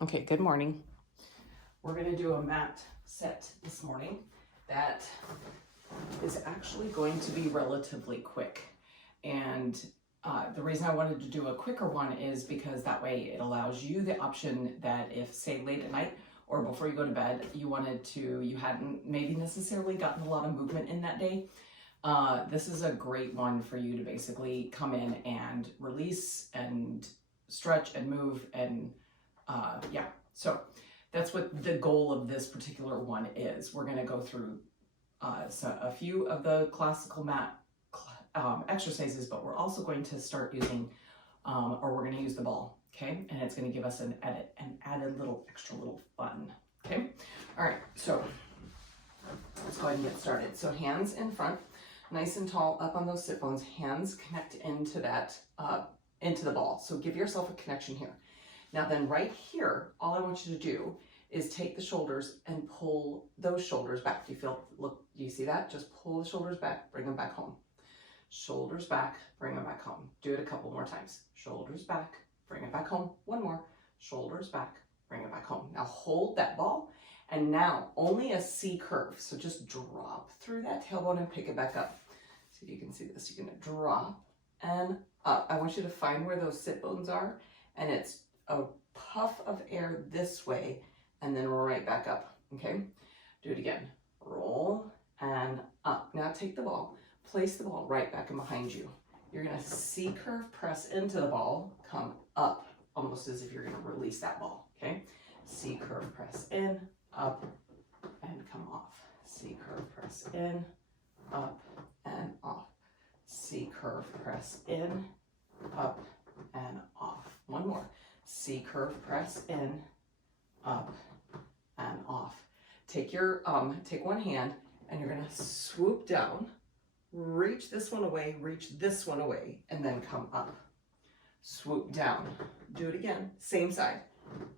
Okay, good morning. We're going to do a mat set this morning that is actually going to be relatively quick. And the reason I wanted to do a quicker one is because that way it allows you the option that if, say, late at night or before you go to bed, you hadn't maybe necessarily gotten a lot of movement in that day, this is a great one for you to basically come in and release and stretch and move and yeah, so that's what the goal of this particular one is. We're going to go through a few of the classical mat exercises, but we're also going to start using, or we're going to use the ball, okay? And it's going to give us an added little extra little fun, okay? All right, so let's go ahead and get started. So hands in front, nice and tall, up on those sit bones. Hands connect into that, into the ball. So give yourself a connection here. Now then right here, all I want you to do is take the shoulders and pull those shoulders back. Do you see that? Just pull the shoulders back, bring them back home. Shoulders back, bring them back home. Do it a couple more times. Shoulders back, bring it back home. One more. Shoulders back, bring it back home. Now hold that ball, and now only a C curve. So just drop through that tailbone and pick it back up. See if you can see this. You're gonna drop and up. I want you to find where those sit bones are, and it's a puff of air this way and then right back up, okay? Do it again. Roll and up. Now take the ball, place the ball right back in behind you. You're gonna C curve press into the ball, come up, almost as if you're gonna release that ball, okay? C curve press in, up, and come off. C curve press in, up, and off. C curve press in, up, and off. One more. C curve press in, up, and off. Take your take one hand and you're gonna swoop down, reach this one away, reach this one away, and then come up. Swoop down. Do it again. Same side.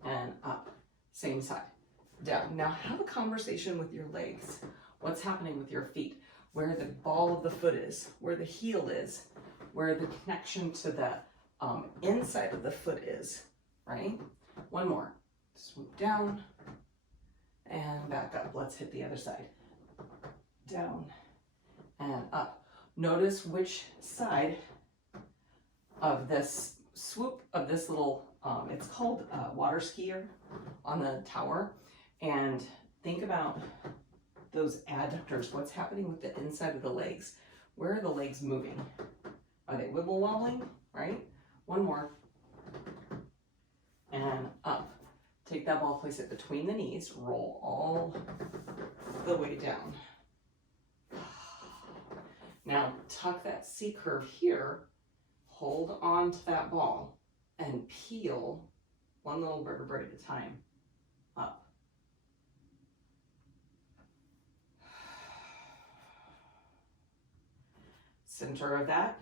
And up. Same side. Down. Now have a conversation with your legs. What's happening with your feet? Where the ball of the foot is, where the heel is, where the connection to the inside of the foot is, right? One more. Swoop down and back up. Let's hit the other side. Down and up. Notice which side of this swoop of this little, it's called water skier on the tower. And think about those adductors. What's happening with the inside of the legs? Where are the legs moving? Are they wibble wobbling, right? One more. And up. Take that ball, place it between the knees, roll all the way down. Now tuck that C curve here, hold on to that ball, and peel one little vertebrae at a time up. Center of that,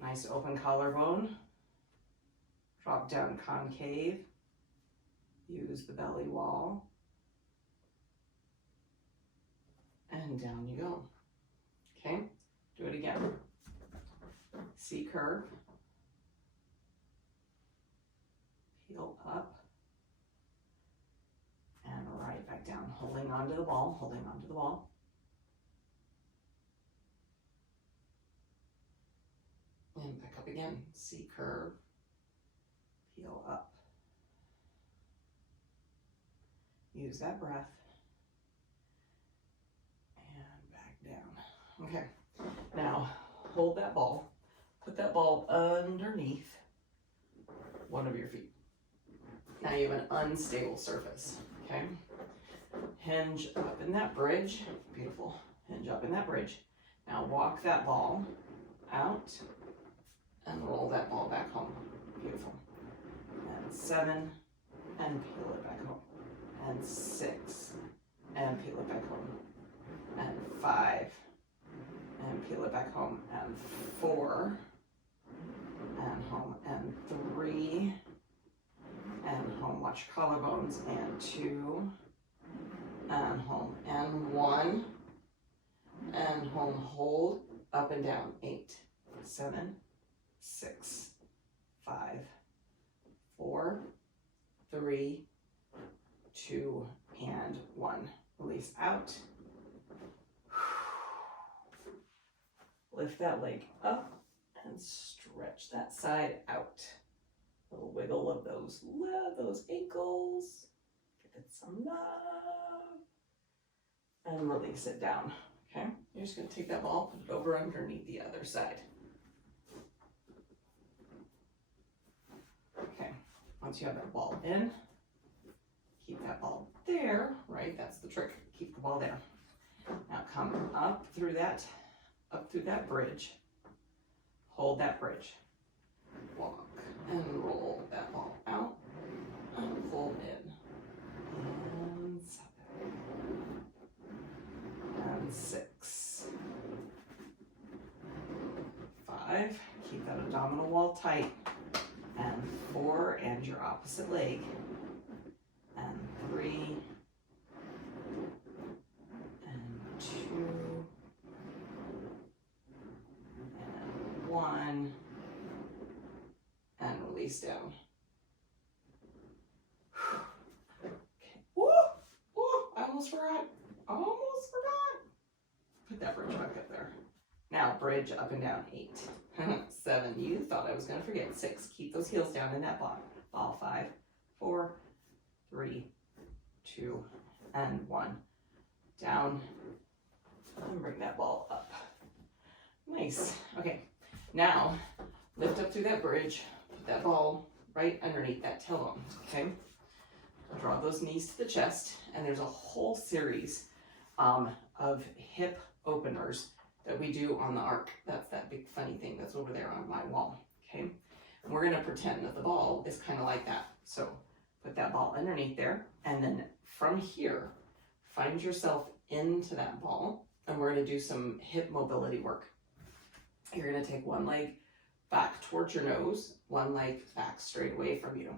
nice open collarbone. Drop down concave. Use the belly wall. And down you go. Okay, do it again. C curve. Peel up. And right back down. Holding onto the ball, holding onto the ball. And back up again. C curve. Peel up. Use that breath. And back down. Okay. Now hold that ball. Put that ball underneath one of your feet. Now you have an unstable surface. Okay. Hinge up in that bridge. Beautiful. Hinge up in that bridge. Now walk that ball out and roll that ball back home. Beautiful. And 7, and peel it back home. And 6, and peel it back home. And 5, and peel it back home. And 4, and home. And 3, and home. Watch your collarbones. And 2, and home. And 1, and home. Hold up and down. 8, 7, 6, 5, 4, 3, 2, and 1. Release out. Lift that leg up and stretch that side out. Little wiggle of those ankles. Give it some love. And release it down. Okay, you're just going to take that ball, put it over underneath the other side. Okay, once you have that ball in, keep that ball there, right? That's the trick. Keep the ball there. Now come up through that bridge. Hold that bridge. Walk and roll that ball out and pull in. And 7. And 6. 5. Keep that abdominal wall tight. And 4, and your opposite leg. And 3. And 2. And 1. And release down. Okay. Woo! Woo! I almost forgot. Put that bridge back up there. Now bridge up and down. 8. 7. You thought I was going to forget. 6. Keep those heels down in that ball. 5, 4, 3, 2, and 1. Down. And bring that ball up. Nice. Okay. Now lift up through that bridge. Put that ball right underneath that tailbone. Okay. Draw those knees to the chest, and there's a whole series of hip openers that we do on the arc. That's that big funny thing that's over there on my wall. Okay. And we're going to pretend that the ball is kind of like that. So put that ball underneath there, and then from here, find yourself into that ball, and we're going to do some hip mobility work. You're going to take one leg back towards your nose, one leg back straight away from you.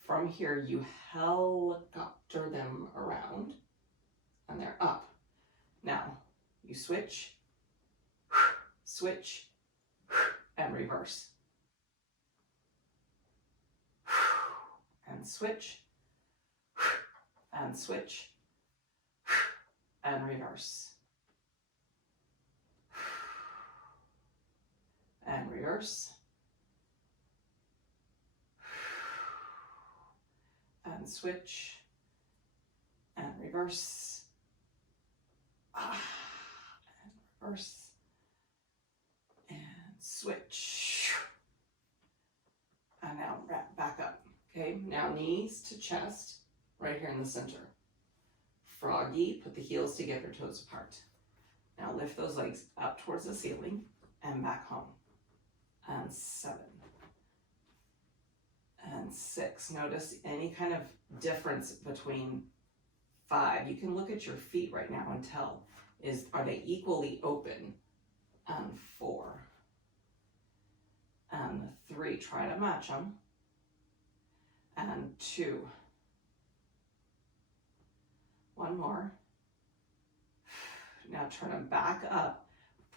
From here, you helicopter them around, and they're up. Now, you switch, switch, and reverse. And switch, and switch, and reverse. And reverse. And switch. And reverse. And reverse. And switch. And now wrap back up. Okay, now knees to chest, right here in the center. Froggy, put the heels together, toes apart. Now lift those legs up towards the ceiling and back home. And 7. And 6. Notice any kind of difference between 5. You can look at your feet right now and tell, are they equally open? And 4. And 3, try to match them. And 2. One more. Now turn them back up,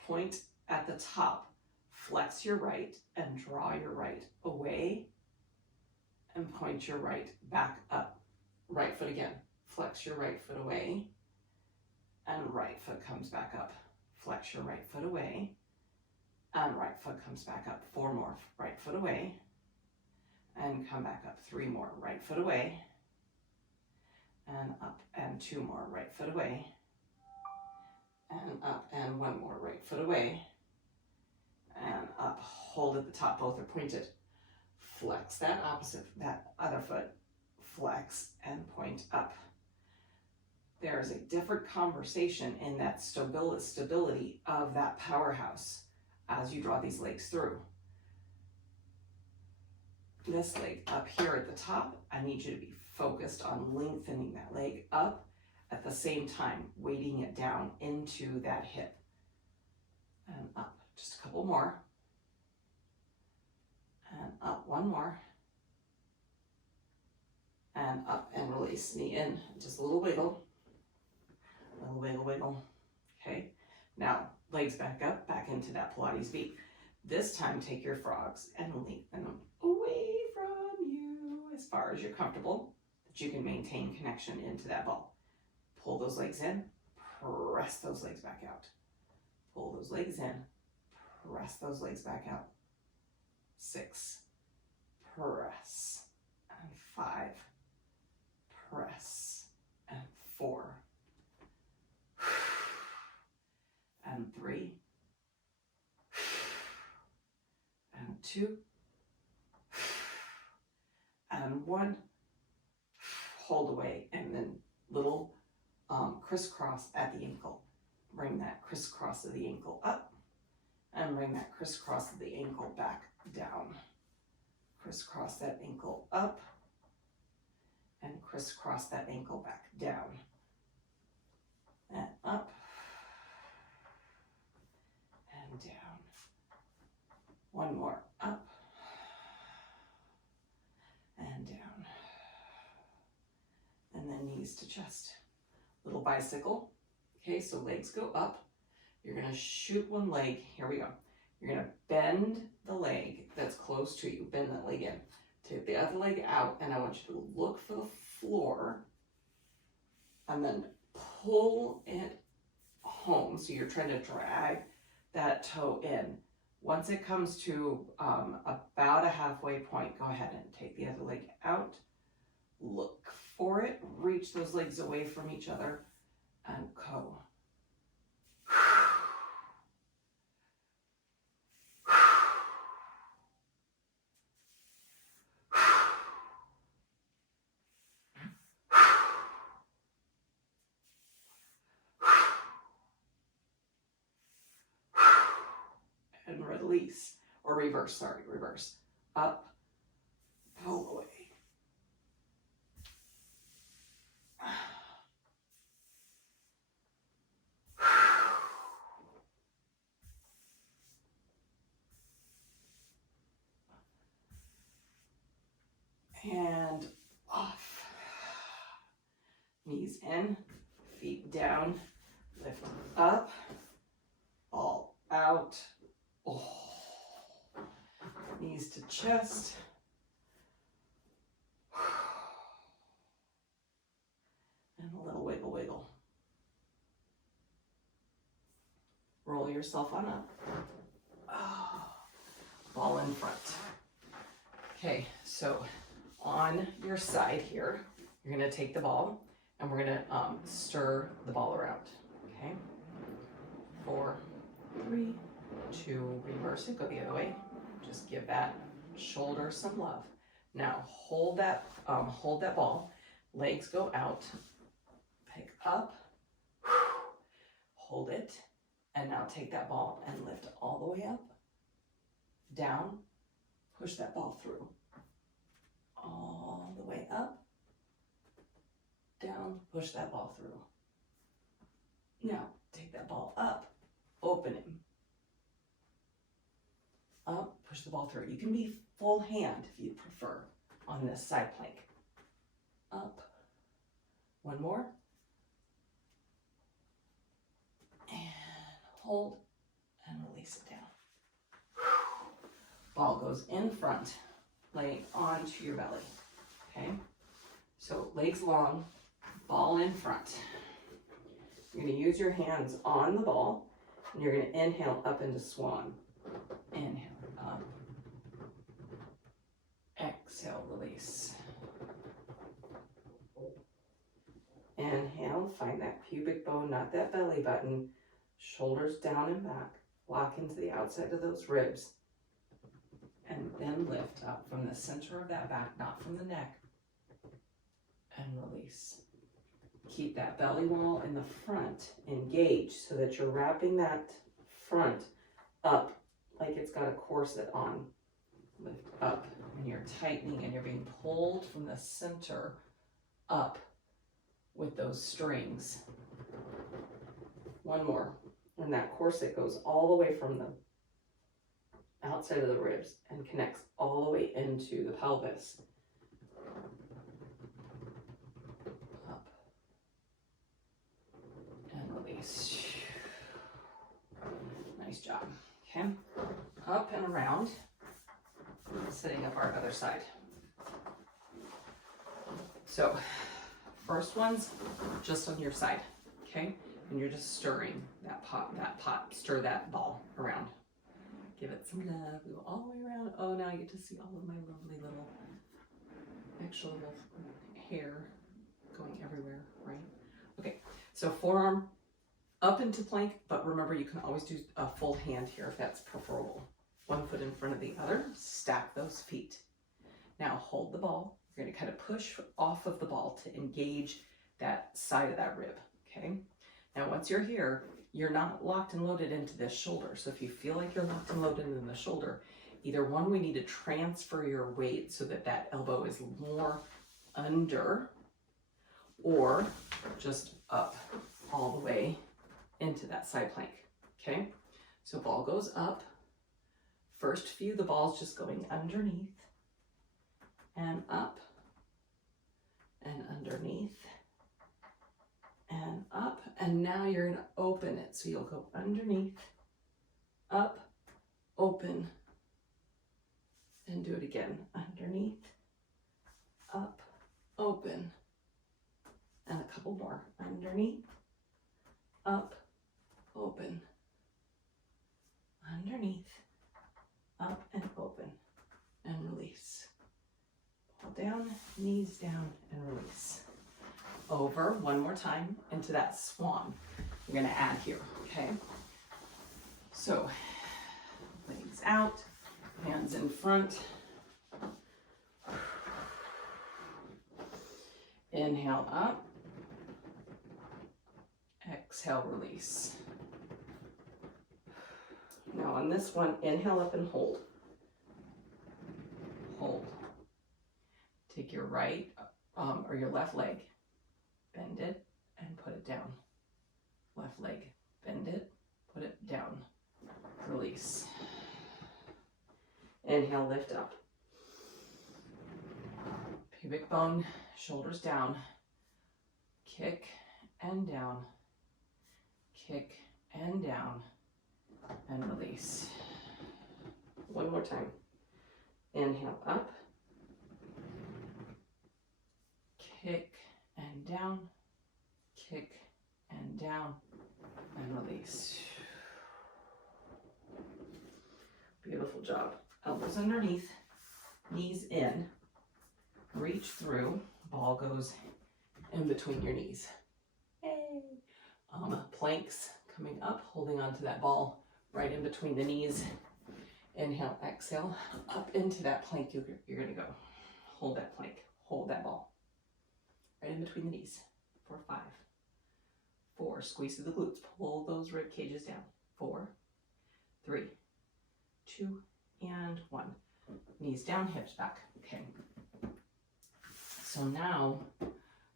point at the top, flex your right and draw your right away, and point your right back up. Right foot again, flex your right foot away, and right foot comes back up. Flex your right foot away, and right foot comes back up. 4 more, right foot away, and come back up. 3 more, right foot away, and up, and 2 more, right foot away, and up, and 1 more, right foot away, and up. Hold at the top, both are pointed. Flex that other foot, flex and point up. There is a different conversation in that stability of that powerhouse as you draw these legs through. This leg up here at the top, I need you to be focused on lengthening that leg up at the same time, weighting it down into that hip. And up, just a couple more. And up, 1 more. And up and release, knee in, just a little wiggle. A little wiggle, wiggle. Okay, now legs back up, back into that Pilates beat. This time take your frogs and lengthen them away from you as far as you're comfortable, that you can maintain connection into that ball. Pull those legs in, press those legs back out. Pull those legs in, press those legs back out. 6, press, and 5, press, and 4, and 3, and 2, and 1. Hold away, and then little crisscross at the ankle. Bring that crisscross of the ankle up, and bring that crisscross of the ankle back down. Crisscross that ankle up, and crisscross that ankle back down. And up, and down. One more, up, and down. And then knees to chest. Little bicycle. Okay, so legs go up. You're gonna shoot one leg. Here we go. You're gonna bend the leg that's close to you. Bend that leg in. Take the other leg out, and I want you to look for the floor, and then pull it home. So you're trying to drag that toe in. Once it comes to about a halfway point, go ahead and take the other leg out. Look for it. Reach those legs away from each other, and go. And release, or reverse, sorry, reverse. Up, pull away. And off. Knees in, feet down, lift up, all out. Oh. Knees to chest. And a little wiggle, wiggle. Roll yourself on up. Oh. Ball in front. Okay, so on your side here, you're gonna take the ball and we're gonna stir the ball around, okay? 4, 3, 2, reverse it, go the other way. Just give that shoulder some love. Now hold that ball, legs go out, pick up, hold it, and now take that ball and lift all the way up, down, push that ball through. All the way up, down, push that ball through. Now, take that ball up, open it. Up, push the ball through. You can be full hand if you prefer on this side plank. Up, one more. And hold, and release it down. Ball goes in front. Leg onto your belly, okay? So legs long, ball in front. You're gonna use your hands on the ball, and you're gonna inhale up into swan. Inhale, up. Exhale, release. Inhale, find that pubic bone, not that belly button. Shoulders down and back. Lock into the outside of those ribs. And then lift up from the center of that back, not from the neck. And release. Keep that belly wall in the front engaged so that you're wrapping that front up like it's got a corset on. Lift up, and you're tightening and you're being pulled from the center up with those strings. One more. And that corset goes all the way from the outside of the ribs and connects all the way into the pelvis. Up and release. Nice job. Okay, up and around. Setting up our other side. So first one's just on your side, okay? And you're just stirring that pot, stir that ball around. Give it some love, go all the way around. Oh, now I get to see all of my lovely little extra little hair going everywhere, right? Okay, so forearm up into plank, but remember you can always do a full hand here if that's preferable. One foot in front of the other, stack those feet. Now hold the ball. You're gonna kind of push off of the ball to engage that side of that rib, okay? Now once you're here, you're not locked and loaded into this shoulder. So if you feel like you're locked and loaded in the shoulder, either one, we need to transfer your weight so that that elbow is more under, or just up all the way into that side plank, okay? So ball goes up. First few, the ball's just going underneath and up and underneath and up. And now you're gonna open it. So you'll go underneath, up, open, and do it again. Underneath, up, open, and a couple more. Underneath, up, open, underneath, up and open, and release. Pull down, knees down, and release. Over one more time into that swan. We're gonna add here, okay? So, legs out, hands in front. Inhale up. Exhale, release. Now on this one, inhale up and hold. Hold. Take your right or your left leg, bend it and put it down. Left leg, bend it, put it down. Release. Inhale, lift up. Pubic bone, shoulders down. Kick and down. Kick and down. And release. One more time. Inhale up. Kick and down. Kick and down. And release. Beautiful job. Elbows underneath. Knees in. Reach through. Ball goes in between your knees. Yay! Planks coming up, holding onto that ball right in between the knees. Inhale, exhale, up into that plank. You're gonna go. Hold that plank, hold that ball. Right in between the knees. For 5, 4, squeeze through the glutes, pull those rib cages down. 4, 3, 2, and 1. Knees down, hips back, okay. So now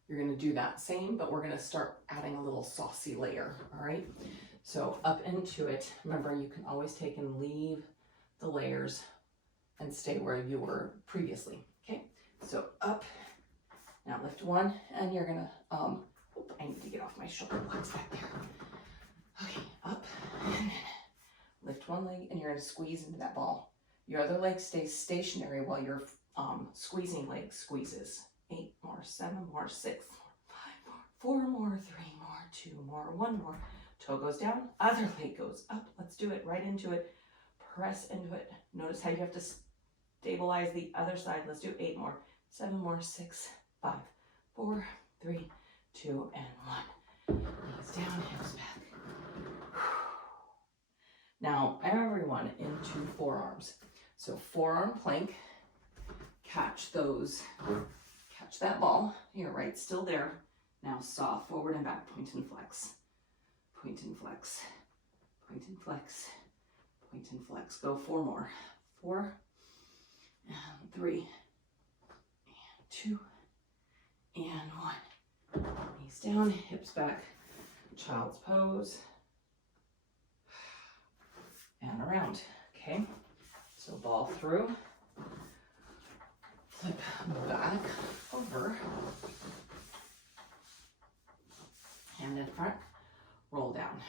you're gonna do that same, but we're gonna start adding a little saucy layer, all right? So up into it, remember you can always take and leave the layers and stay where you were previously, okay? So up, now lift one, and you're gonna, I need to get off my shoulder blocks back there. Okay, up, and then lift one leg, and you're gonna squeeze into that ball. Your other leg stays stationary while your squeezing leg squeezes. 8 more, 7 more, 6 more, 5 more, 4 more, 3 more, 2 more, 1 more. Toe goes down, other leg goes up. Let's do it, right into it. Press into it. Notice how you have to stabilize the other side. Let's do 8 more, 7 more, 6, 5, 4, 3, 2, and 1. Knees down, hips back. Now, everyone into forearms. So forearm plank, catch those, catch that ball. Your right's still there. Now soft forward and back, point and flex. Point and flex, point and flex, point and flex. Go 4 more. 4, and 3, and 2, and 1. Knees down, hips back, child's pose, and around, okay? So ball through, flip back over, hand in front, roll down.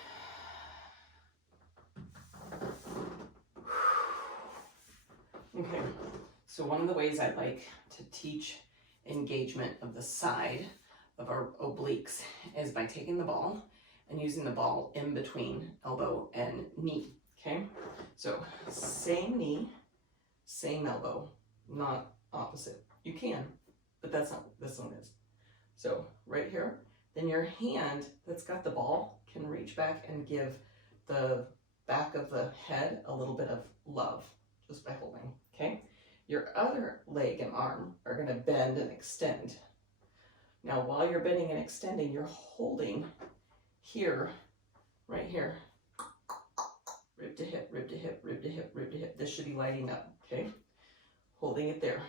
Okay, so one of the ways I like to teach engagement of the side of our obliques is by taking the ball and using the ball in between elbow and knee, okay? So same knee, same elbow, not opposite. You can, but that's not what this one is. So right here, then your hand that's got the ball can reach back and give the back of the head a little bit of love just by holding, okay? Your other leg and arm are gonna bend and extend. Now, while you're bending and extending, you're holding here, right here, rib to hip, rib to hip, rib to hip, rib to hip. This should be lighting up, okay? Holding it there.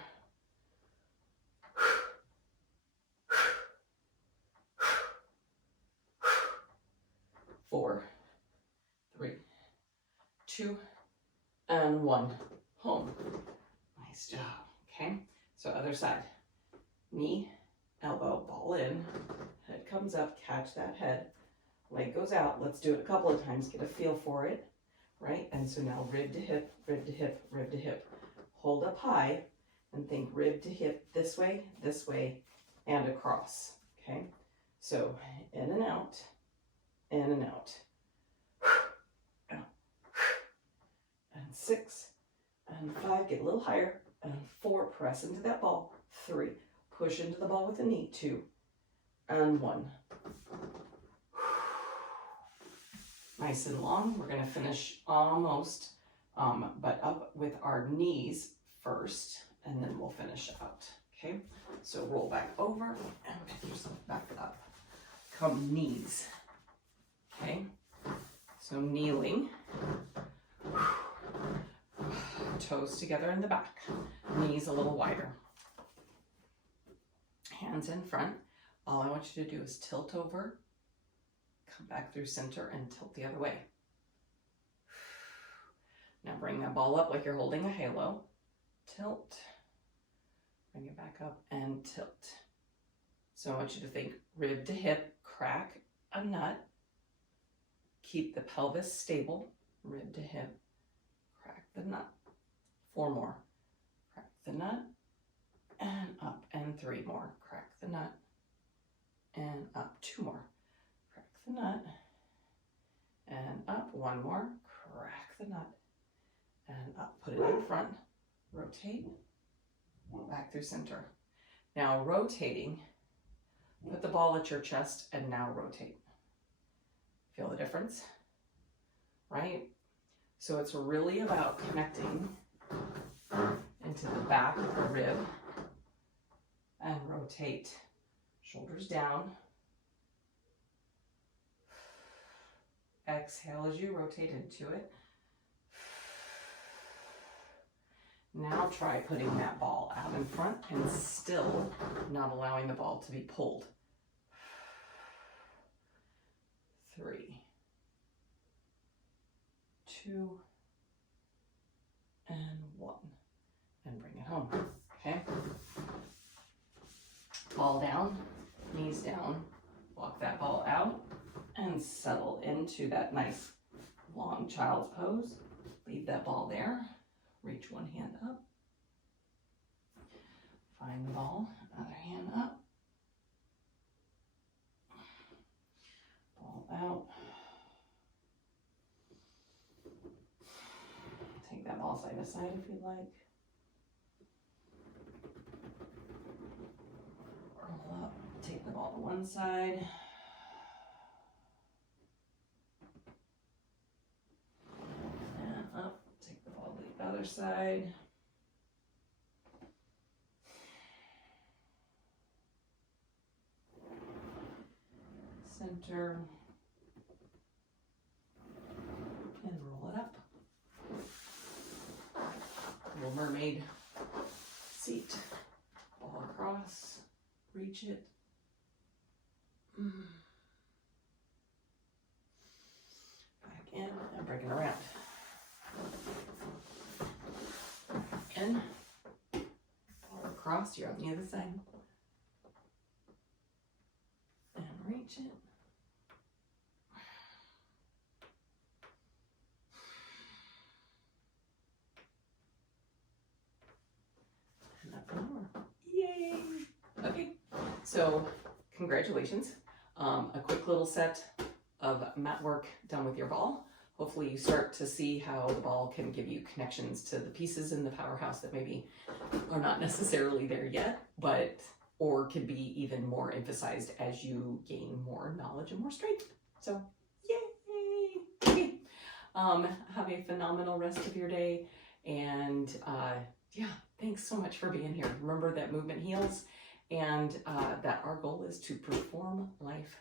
4, 3, 2, and 1. Home. Nice job, okay? So other side. Knee, elbow, ball in, head comes up, catch that head, leg goes out. Let's do it a couple of times, get a feel for it, right? And so now rib to hip, rib to hip, rib to hip. Hold up high and think rib to hip this way, and across, okay? So in and out, in and out. Out. And 6, and 5, get a little higher, and 4, press into that ball. 3, push into the ball with the knee. 2, and 1. Nice and long. We're gonna finish almost, but up with our knees first, and then we'll finish out, okay? So roll back over and pick yourself back up. Come knees, okay? So kneeling, toes together in the back, knees a little wider. Hands in front. All I want you to do is tilt over, come back through center, and tilt the other way. Now bring that ball up like you're holding a halo. Tilt, bring it back up, and tilt. So I want you to think rib to hip, crack a nut, keep the pelvis stable, rib to hip, crack the nut. 4 more. Crack the nut, and up, and 3 more. Crack the nut, and up. 2 more. Crack the nut, and up. 1 more. Crack the nut, and up. Put it in front. Rotate, back through center. Now rotating, put the ball at your chest, and now rotate. Feel the difference, right? So it's really about connecting into the back of the rib and rotate. Shoulders down. Exhale as you rotate into it. Now try putting that ball out in front and still not allowing the ball to be pulled. 3, 2, and 1. And bring it home, okay? Ball down, knees down, walk that ball out, and settle into that nice long child's pose. Leave that ball there. Reach one hand up. Find the ball, other hand up. Ball out. Take that ball side to side if you'd like. Roll up, take the ball to one side. And up, take the ball to the other side. Center. And roll it up. Little mermaid seat. Ball across. Reach it. Back in and bring it around. In. Ball across. You're on the other side. And reach it. And up and over. Yay! So congratulations. A quick little set of mat work done with your ball. Hopefully you start to see how the ball can give you connections to the pieces in the Powerhouse that maybe are not necessarily there yet, but or can be even more emphasized as you gain more knowledge and more strength. So yay! Okay. Have a phenomenal rest of your day, and yeah, thanks so much for being here. Remember that movement heals, and that our goal is to perform life